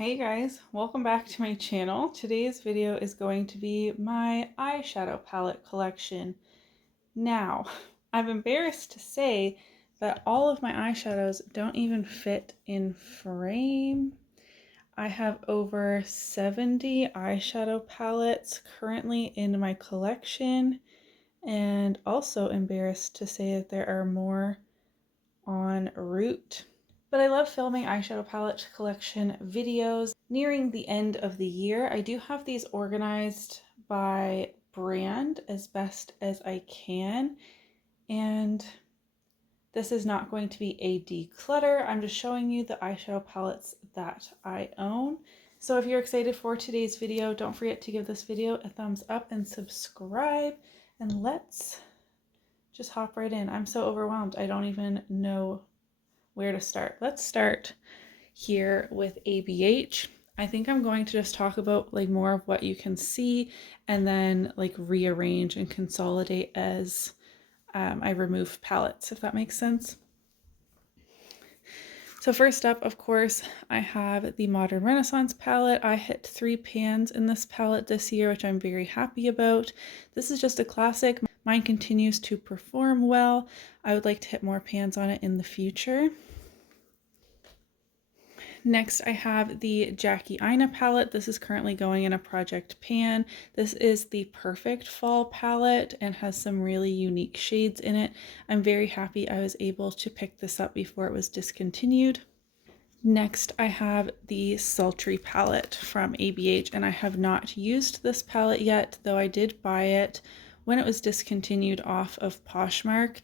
Hey guys, welcome back to my channel. Today's video is going to be my eyeshadow palette collection. Now, I'm embarrassed to say that all of my eyeshadows don't even fit in frame. I have over 70 eyeshadow palettes currently in my collection, and also embarrassed to say that there are more en route. But I love filming eyeshadow palette collection videos. Nearing the end of the year, I do have these organized by brand as best as I can. And this is not going to be a declutter. I'm just showing you the eyeshadow palettes that I own. So if you're excited for today's video, don't forget to give this video a thumbs up and subscribe. And let's just hop right in. I'm so overwhelmed. I don't even know where to start. Let's start here with ABH. I think I'm going to just talk about like more of what you can see and then like rearrange and consolidate as I remove palettes, if that makes sense. So first up, of course, I have the Modern Renaissance palette. I hit 3 pans in this palette this year, which I'm very happy about. This is just a classic. Mine continues to perform well. I would like to hit more pans on it in the future. Next, I have the Jackie Aina palette. This is currently going in a project pan. This is the perfect fall palette and has some really unique shades in it. I'm very happy I was able to pick this up before it was discontinued. Next, I have the Sultry palette from ABH, and I have not used this palette yet, though I did buy it when it was discontinued off of Poshmark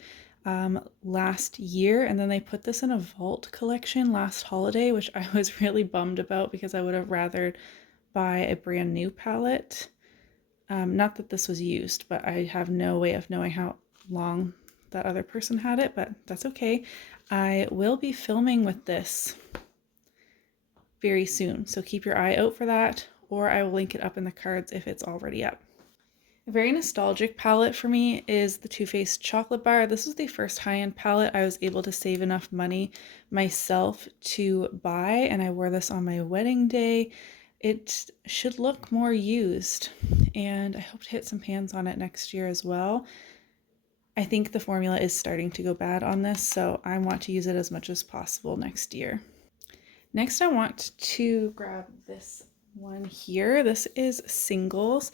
last year, and then they put this in a vault collection last holiday, which I was really bummed about because I would have rather buy a brand new palette. Not that this was used, but I have no way of knowing how long that other person had it, but that's okay. I will be filming with this very soon, so keep your eye out for that, or I will link it up in the cards if it's already up. A very nostalgic palette for me is the Too Faced Chocolate Bar. This was the first high-end palette I was able to save enough money myself to buy, and I wore this on my wedding day. It should look more used, and I hope to hit some pans on it next year as well. I think the formula is starting to go bad on this, so I want to use it as much as possible next year. Next, I want to grab this one here. This is Singles.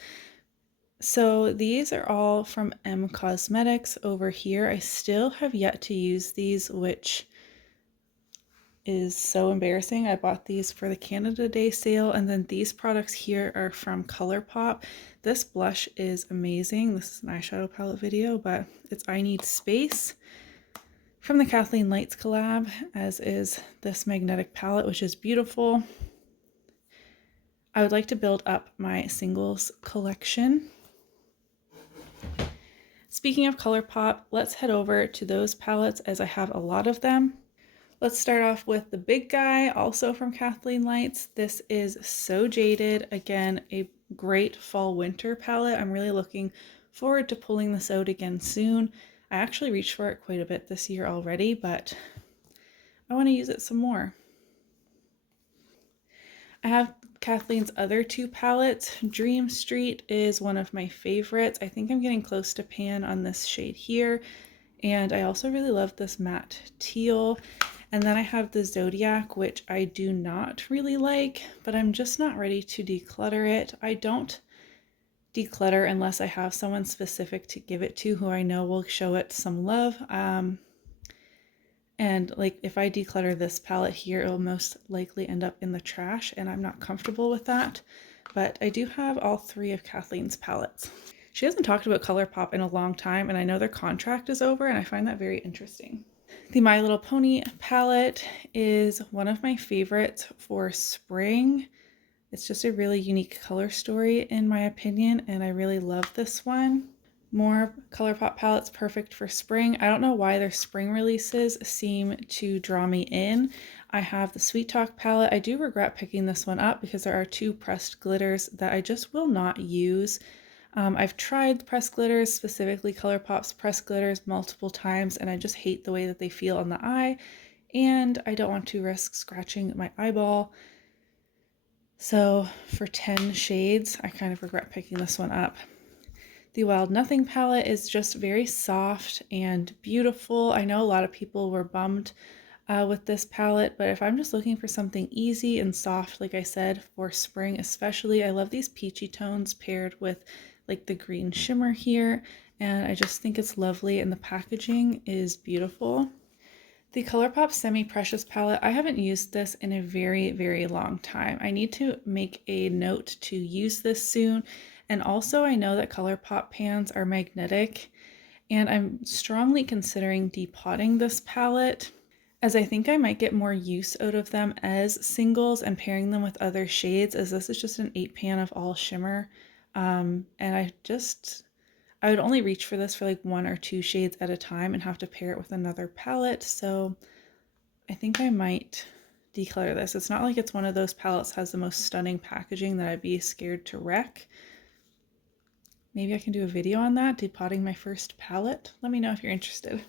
So these are all from M Cosmetics over here. I still have yet to use these, which is so embarrassing. I bought these for the Canada Day sale, and then these products here are from ColourPop. This blush is amazing. This is an eyeshadow palette video, but it's I Need Space from the Kathleen Lights collab, as is this magnetic palette, which is beautiful. I would like to build up my singles collection. Speaking of ColourPop, let's head over to those palettes as I have a lot of them. Let's start off with the big guy, also from Kathleen Lights. This is So Jaded. Again, a great fall winter palette. I'm really looking forward to pulling this out again soon. I actually reached for it quite a bit this year already, but I want to use it some more. I have Kathleen's other 2 palettes. Dream Street is one of my favorites. I think I'm getting close to pan on this shade here. And I also really love this matte teal. And then I have the Zodiac, which I do not really like, but I'm just not ready to declutter it. I don't declutter unless I have someone specific to give it to who I know will show it some love. And like if I declutter this palette here, it'll most likely end up in the trash, and I'm not comfortable with that. But I do have all 3 of Kathleen's palettes. She hasn't talked about ColourPop in a long time, and I know their contract is over, and I find that very interesting. The My Little Pony palette is one of my favorites for spring. It's just a really unique color story in my opinion, and I really love this one. More ColourPop palettes perfect for spring. I don't know why their spring releases seem to draw me in. I have the Sweet Talk palette. I do regret picking this one up because there are 2 pressed glitters that I just will not use. I've tried pressed glitters, specifically ColourPop's pressed glitters, multiple times, and I just hate the way that they feel on the eye, and I don't want to risk scratching my eyeball. So for 10 shades, I kind of regret picking this one up. The Wild Nothing palette is just very soft and beautiful. I know a lot of people were bummed with this palette, but if I'm just looking for something easy and soft, like I said, for spring especially, I love these peachy tones paired with like the green shimmer here, and I just think it's lovely, and the packaging is beautiful. The ColourPop Semi-Precious palette, I haven't used this in a very, very long time. I need to make a note to use this soon. And also I know that ColourPop pans are magnetic, and I'm strongly considering depotting this palette, as I think I might get more use out of them as singles and pairing them with other shades, as this is just an 8 pan of all shimmer. And I would only reach for this for like 1 or 2 shades at a time and have to pair it with another palette. So I think I might declutter this. It's not like it's one of those palettes that has the most stunning packaging that I'd be scared to wreck. Maybe I can do a video on that, depotting my first palette. Let me know if you're interested.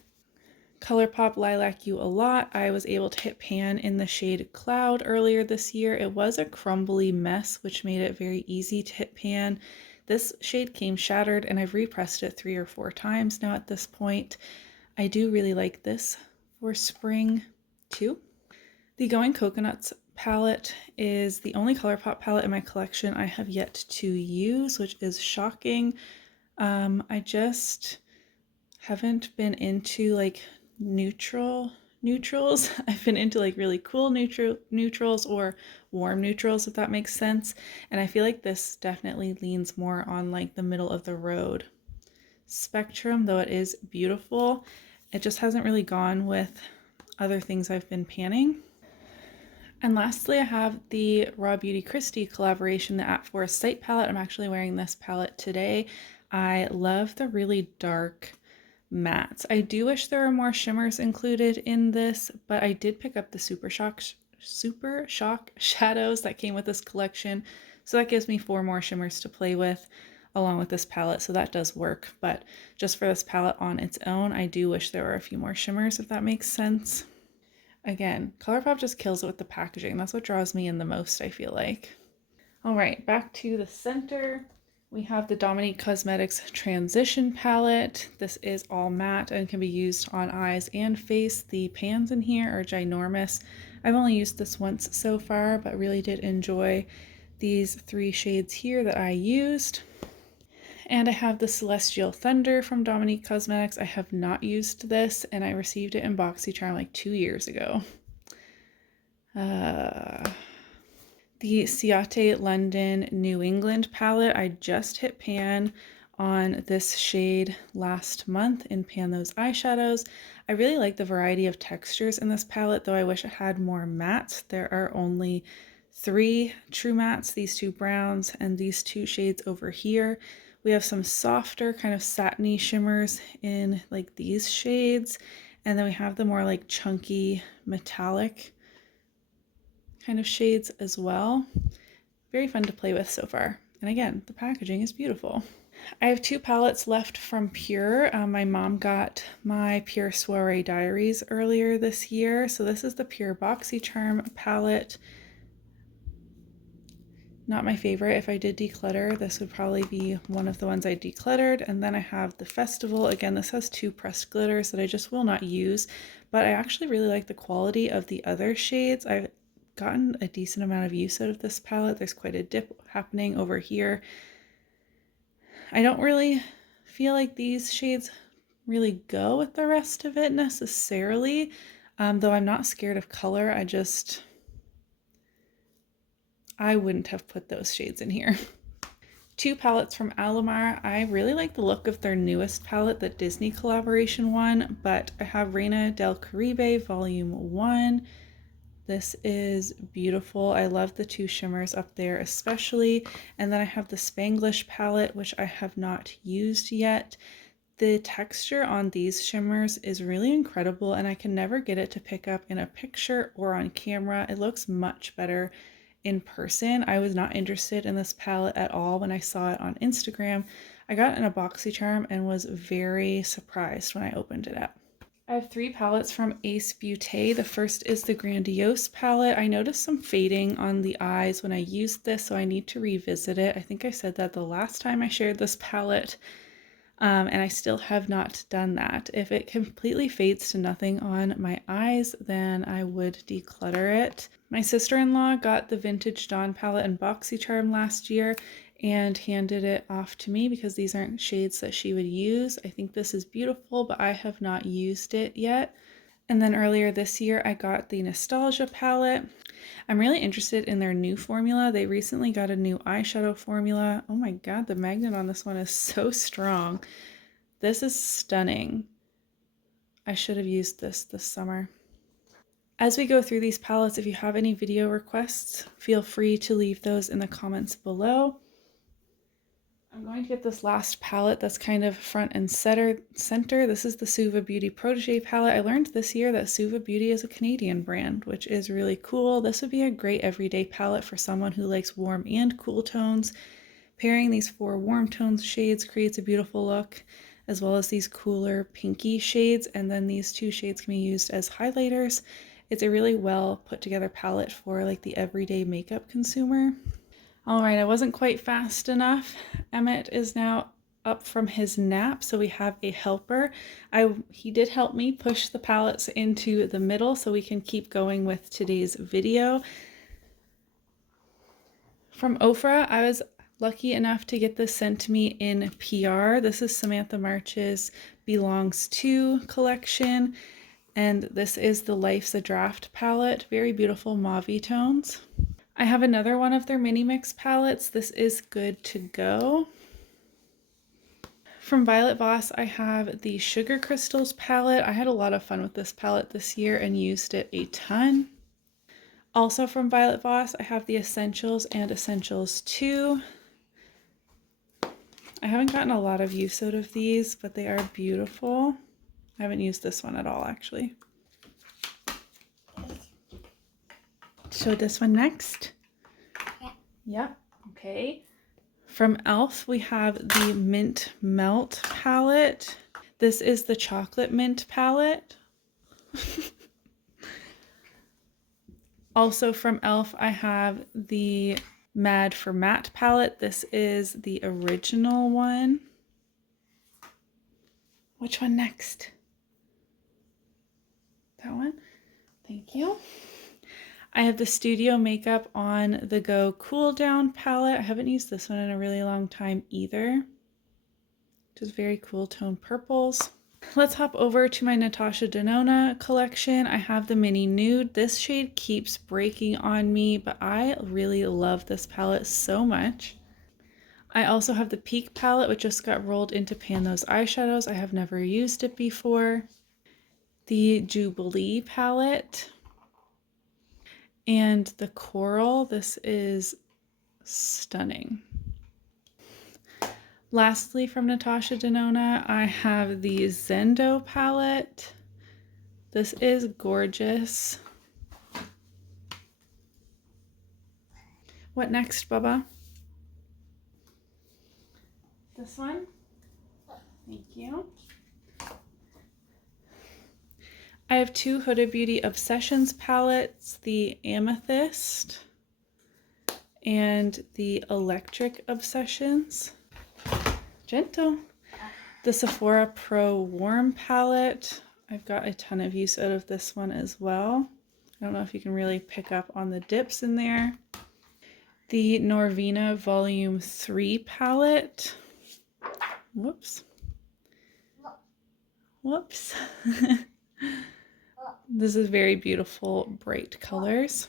ColourPop Lilac You a Lot. I was able to hit pan in the shade Cloud earlier this year. It was a crumbly mess, which made it very easy to hit pan. This shade came shattered, and I've repressed it 3 or 4 times now at this point. I do really like this for spring too. The Going Coconuts palette is the only ColourPop palette in my collection I have yet to use, which is shocking. I just haven't been into like neutrals. I've been into like really cool neutrals or warm neutrals, if that makes sense. And I feel like this definitely leans more on like the middle of the road spectrum, though it is beautiful. It just hasn't really gone with other things I've been panning. And lastly, I have the Raw Beauty Christie collaboration, the At Forest Sight palette. I'm actually wearing this palette today. I love the really dark mattes. I do wish there were more shimmers included in this, but I did pick up the Super Shock shadows that came with this collection. So that gives me 4 more shimmers to play with along with this palette. So that does work. But just for this palette on its own, I do wish there were a few more shimmers, if that makes sense. Again, ColourPop just kills it with the packaging. That's what draws me in the most, I feel like. All right, back to the center. We have the Dominique Cosmetics Transition palette. This is all matte and can be used on eyes and face. The pans in here are ginormous. I've only used this once so far, but really did enjoy these 3 shades here that I used. And I have the Celestial Thunder from Dominique Cosmetics. I have not used this, and I received it in BoxyCharm like 2 years ago. The Ciate London New England palette. I just hit pan on this shade last month in Pan Those Eyeshadows. I really like the variety of textures in this palette, though I wish it had more mattes. There are only 3 true mattes, these 2 browns and these 2 shades over here. We have some softer kind of satiny shimmers in like these shades, and then we have the more like chunky metallic kind of shades as well. Very fun to play with so far. And again, the packaging is beautiful. I have 2 palettes left from Pure. My mom got my Pure Soiree Diaries earlier this year. So this is the Pure BoxyCharm palette. Not my favorite. If I did declutter, this would probably be one of the ones I decluttered. And then I have the Festival. Again, this has 2 pressed glitters that I just will not use, but I actually really like the quality of the other shades. I've gotten a decent amount of use out of this palette. There's quite a dip happening over here. I don't really feel like these shades really go with the rest of it necessarily, though I'm not scared of color. I wouldn't have put those shades in here. 2 palettes from Alamar. I really like the look of their newest palette, the Disney collaboration one, but I have Reina del Caribe Volume 1. This is beautiful. I love the 2 shimmers up there especially. And then I have the Spanglish palette, which I have not used yet. The texture on these shimmers is really incredible, and I can never get it to pick up in a picture or on camera. It looks much better in person. I was not interested in this palette at all when I saw it on Instagram. I got it in a BoxyCharm and was very surprised when I opened it up. I I have 3 palettes from Ace Beauté. The first is the Grandiose palette. I noticed some fading on the eyes when I used this, so I need to revisit it. I think I said that the last time I shared this palette, and I still have not done that. If it completely fades to nothing on my eyes, then I would declutter it. My sister-in-law got the Vintage Dawn palette in BoxyCharm last year and handed it off to me because these aren't shades that she would use. I think this is beautiful, but I have not used it yet. And then earlier this year, I got the Anastasia palette. I'm really interested in their new formula. They recently got a new eyeshadow formula. Oh my god, the magnet on this one is so strong. This is stunning. I should have used this summer. As we go through these palettes, if you have any video requests, feel free to leave those in the comments below. I'm going to get this last palette that's kind of front and center. This is the Suva Beauty Protege palette. I learned this year that Suva Beauty is a Canadian brand, which is really cool. This would be a great everyday palette for someone who likes warm and cool tones. Pairing these 4 warm tones shades creates a beautiful look, as well as these cooler pinky shades, and then these 2 shades can be used as highlighters. It's a really well put together palette for like the everyday makeup consumer. All right, I wasn't quite fast enough. Emmett is now up from his nap, so we have a helper. He did help me push the palettes into the middle so we can keep going with today's video. From Ofra, I was lucky enough to get this sent to me in PR. This is Samantha March's Belongs To collection, and this is the Life's a Draft palette. Very beautiful mauve tones. I have another one of their mini mix palettes. This is Good to Go. From Violet Voss, I have the Sugar Crystals palette. I had a lot of fun with this palette this year and used it a ton. Also from Violet Voss, I have the Essentials and Essentials 2. I haven't gotten a lot of use out of these, but they are beautiful. I haven't used this one at all, actually. Show this one next. Yep, okay. From e.l.f. we have the Mint Melt palette. This is the Chocolate Mint palette. Also from e.l.f. I have the Mad for Matte palette. This is the original one. Which one next? That one? Thank you. I have the Studio Makeup On The Go Cool Down palette. I haven't used this one in a really long time either. Just very cool tone purples. Let's hop over to my Natasha Denona collection. I have the Mini Nude. This shade keeps breaking on me, but I really love this palette so much. I also have the Peak palette, which just got rolled into Pan Those Eyeshadows. I have never used it before. The Jubilee palette. And the Coral. This is stunning. Lastly, from Natasha Denona, I have the Zendo palette. This is gorgeous. What next, Bubba? This one? Thank you. I have 2 Huda Beauty Obsessions palettes, the Amethyst and the Electric Obsessions. Gentle. The Sephora Pro Warm palette. I've got a ton of use out of this one as well. I don't know if you can really pick up on the dips in there. The Norvina Volume 3 palette. Whoops. Whoops. This is very beautiful, bright colors.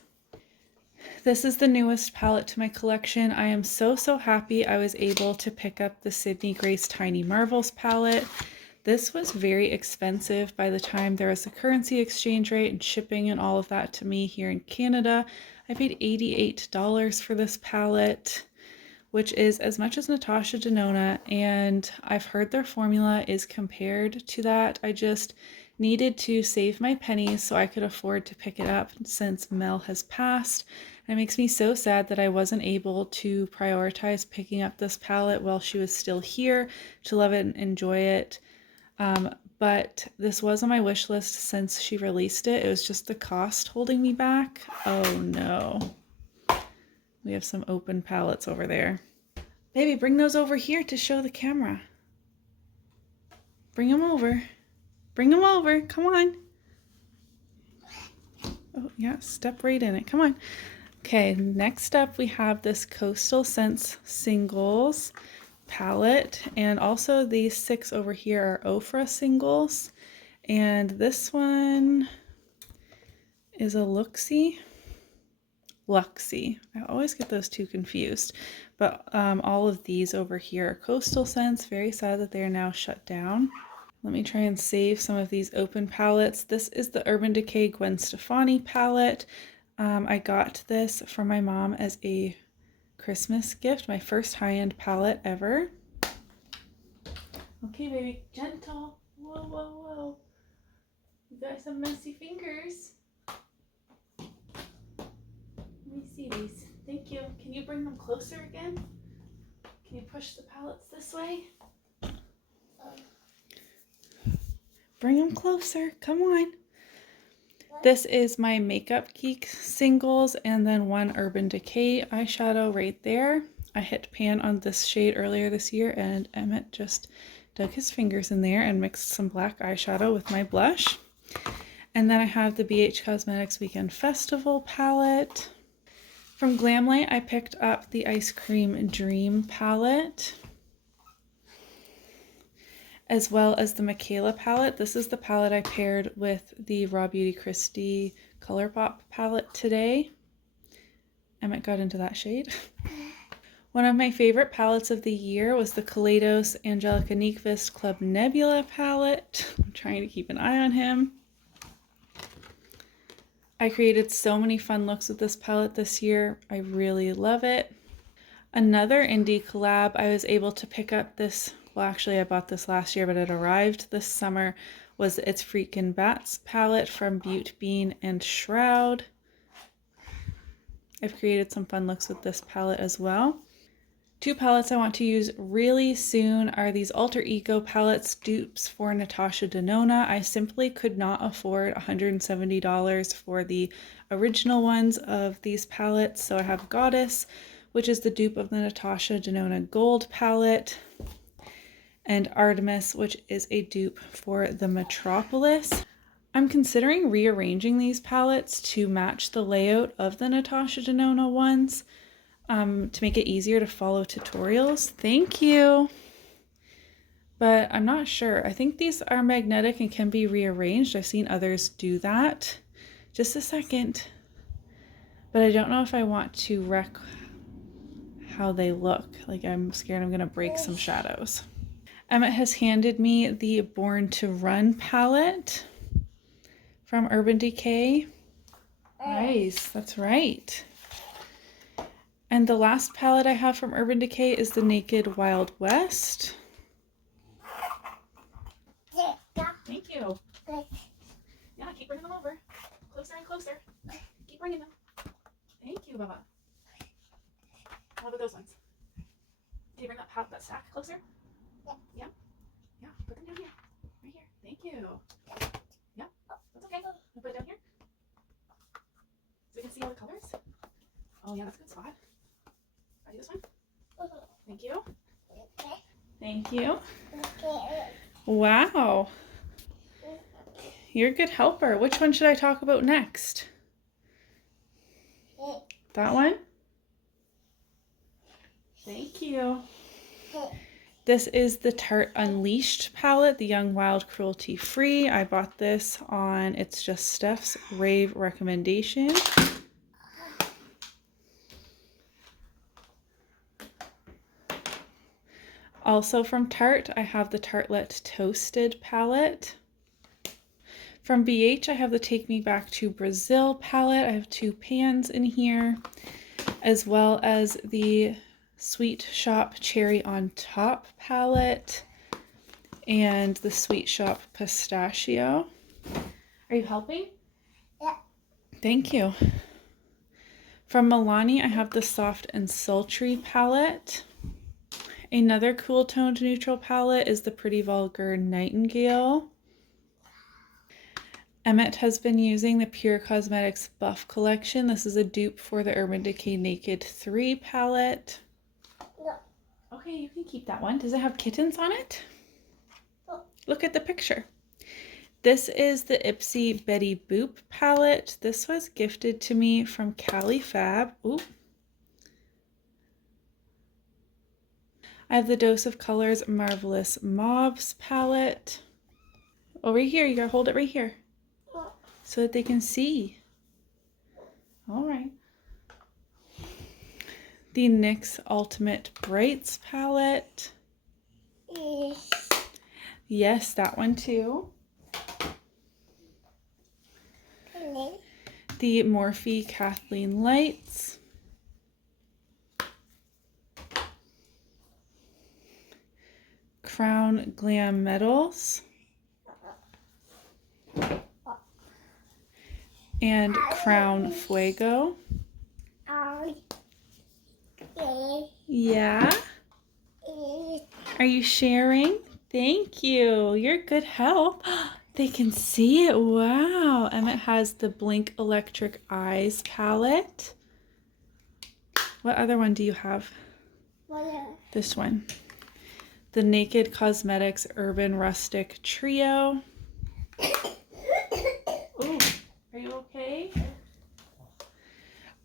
This is the newest palette to my collection. I am so happy I was able to pick up the Sydney Grace Tiny Marvels palette. This was very expensive by the time there was a currency exchange rate and shipping and all of that to me here in Canada. I paid $88 for this palette, which is as much as Natasha Denona, and I've heard their formula is compared to that. I just needed to save my pennies so I could afford to pick it up since Mel has passed. And it makes me so sad that I wasn't able to prioritize picking up this palette while she was still here to love it and enjoy it. but this was on my wish list since she released it. It was just the cost holding me back. Oh no. We have some open palettes over there. Baby, bring those over here to show the camera. Bring them over. Bring them over. Come on. Oh, yeah, step right in it. Come on. Okay, next up we have this Coastal Scents Singles palette, and also these 6 over here are Ofra singles, and this one is a Luxie. I always get those two confused, but all of these over here are Coastal Scents. Very sad that they are now shut down. Let me try and save some of these open palettes. This is the Urban Decay Gwen Stefani palette. I got this from my mom as a Christmas gift, my first high-end palette ever. Okay, baby, gentle. Whoa, whoa, whoa. You got some messy fingers. Let me see these. Thank you. Can you bring them closer again? Can you push the palettes this way? Bring them closer. Come on. This is my Makeup Geek singles and then one Urban Decay eyeshadow right there. I hit pan on this shade earlier this year and Emmett just dug his fingers in there and mixed some black eyeshadow with my blush. And then I have the BH Cosmetics Weekend Festival palette. From Glamlight, I picked up the Ice Cream Dream palette, as well as the Michaela palette. This is the palette I paired with the Raw Beauty Kristi ColourPop palette today. Emmett got into that shade. One of my favorite palettes of the year was the Kaleidos Angelica Nyqvist Club Nebula palette. I'm trying to keep an eye on him. I created so many fun looks with this palette this year. I really love it. Another indie collab, I was able to pick up this. Well, actually, I bought this last year, but it arrived this summer, was It's Freakin' Bats palette from Butte Bean and Shroud. I've created some fun looks with this palette as well. 2 palettes I want to use really soon are these Alter Ego palettes, dupes for Natasha Denona. I simply could not afford $170 for the original ones of these palettes, so I have Goddess, which is the dupe of the Natasha Denona Gold palette, and Artemis, which is a dupe for the Metropolis. I'm considering rearranging these palettes to match the layout of the Natasha Denona ones to make it easier to follow tutorials. Thank you! But I'm not sure. I think these are magnetic and can be rearranged. I've seen others do that. Just a second. But I don't know if I want to wreck how they look. Like, I'm scared I'm going to break some shadows. Emmett has handed me the Born to Run palette from Urban Decay. Nice, that's right. And the last palette I have from Urban Decay is the Naked Wild West. Thank you. Yeah, keep bringing them over. Closer and closer. Keep bringing them. Thank you, Baba. What about those ones? Can you bring that stack closer? Yeah. Yeah, put them down here. Right here. Thank you. Yeah, that's okay. We'll put it down here so we can see all the colors. Oh yeah, that's a good spot. I'll do this one. Thank you. Thank you. Wow. You're a good helper. Which one should I talk about next? That one? Thank you. This is the Tarte Unleashed palette, the Young Wild Cruelty Free. I bought this on It's Just Steph's rave recommendation. Also from Tarte, I have the Tartelette Toasted palette. From BH, I have the Take Me Back to Brazil palette. I have 2 pans in here, as well as the Sweet Shop Cherry on Top palette and the Sweet Shop Pistachio. Are you helping? Yeah. Thank you. From Milani, I have the Soft and Sultry palette. Another cool toned neutral palette is the Pretty Vulgar Nightingale. Emmett has been using the Pure Cosmetics Buff collection. This is a dupe for the Urban Decay Naked 3 palette. No. Okay, you can keep that one. Does it have kittens on it? No. Look at the picture. This is the Ipsy Betty Boop palette. This was gifted to me from Cali Fab. Ooh. I have the Dose of Colors Marvelous Mauves palette. Over here, you gotta hold it right here so that they can see. All right. The NYX Ultimate Brights palette. Yes. Yes, that one too. The Morphe Kathleen Lights. Crown Glam Metals. And Crown Fuego. Yeah? Are you sharing? Thank you. You're good help. They can see it. Wow. Emmett has the Blink Electric Eyes palette. What other one do you have? This one. The Naked Cosmetics Urban Rustic Trio. Ooh, are you okay?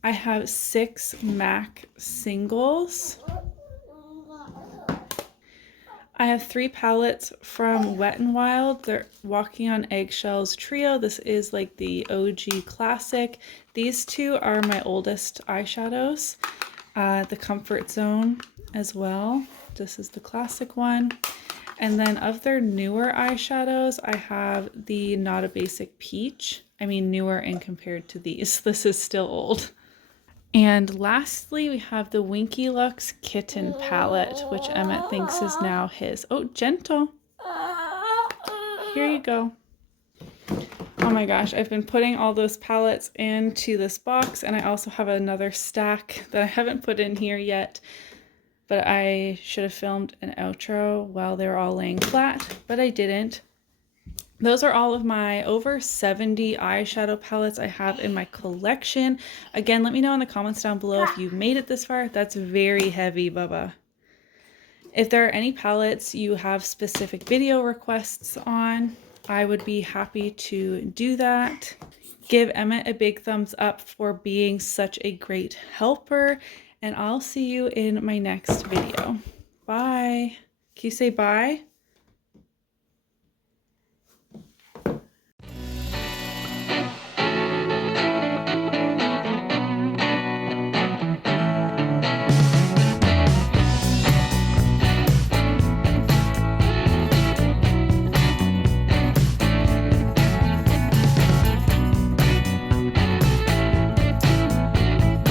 I have 6 MAC singles. I have 3 palettes from Wet n Wild. They're Walking on Eggshells Trio. This is like the OG classic. These 2 are my oldest eyeshadows. The Comfort Zone as well. This is the classic one. And then of their newer eyeshadows, I have the Not a Basic Peach. I mean, newer in compared to these. This is still old. And lastly, we have the Winky Lux Kitten palette, which Emmett thinks is now his. Oh, gentle. Here you go. Oh my gosh, I've been putting all those palettes into this box, and I also have another stack that I haven't put in here yet, but I should have filmed an outro while they were all laying flat, but I didn't. Those are all of my over 70 eyeshadow palettes I have in my collection. Again, let me know in the comments down below if you've made it this far. That's very heavy, Bubba. If there are any palettes you have specific video requests on, I would be happy to do that. Give Emmett a big thumbs up for being such a great helper, and I'll see you in my next video. Bye. Can you say bye?